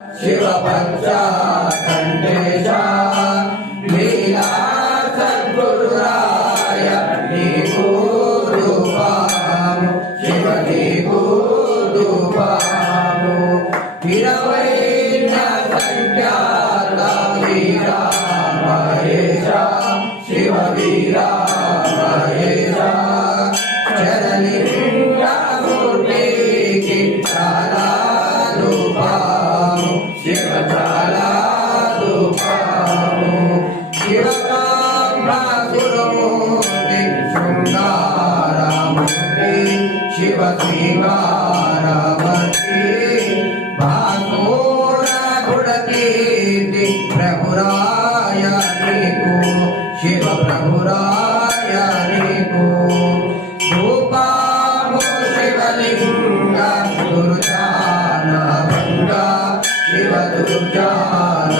शिव पंचाखंडेशा लीला सद्गुरुराय नीको रूपानु शिव नीको रूपानु हिरवैन संख्याता वीरा महेशा शिव वीरा महेशा चरलिंगा मूर्ति की चाला शिव चाला रूपानु शिवकाम्बासुरमूर्ति शृंगारमूर्ति शिव श्रींगारमूर्ति भासुरगुणकीर्ति प्रभुराय नीको शिव प्रभुराय नीको रूपामो शिवलिंग दुर्जान भंगा शिव दुर्जान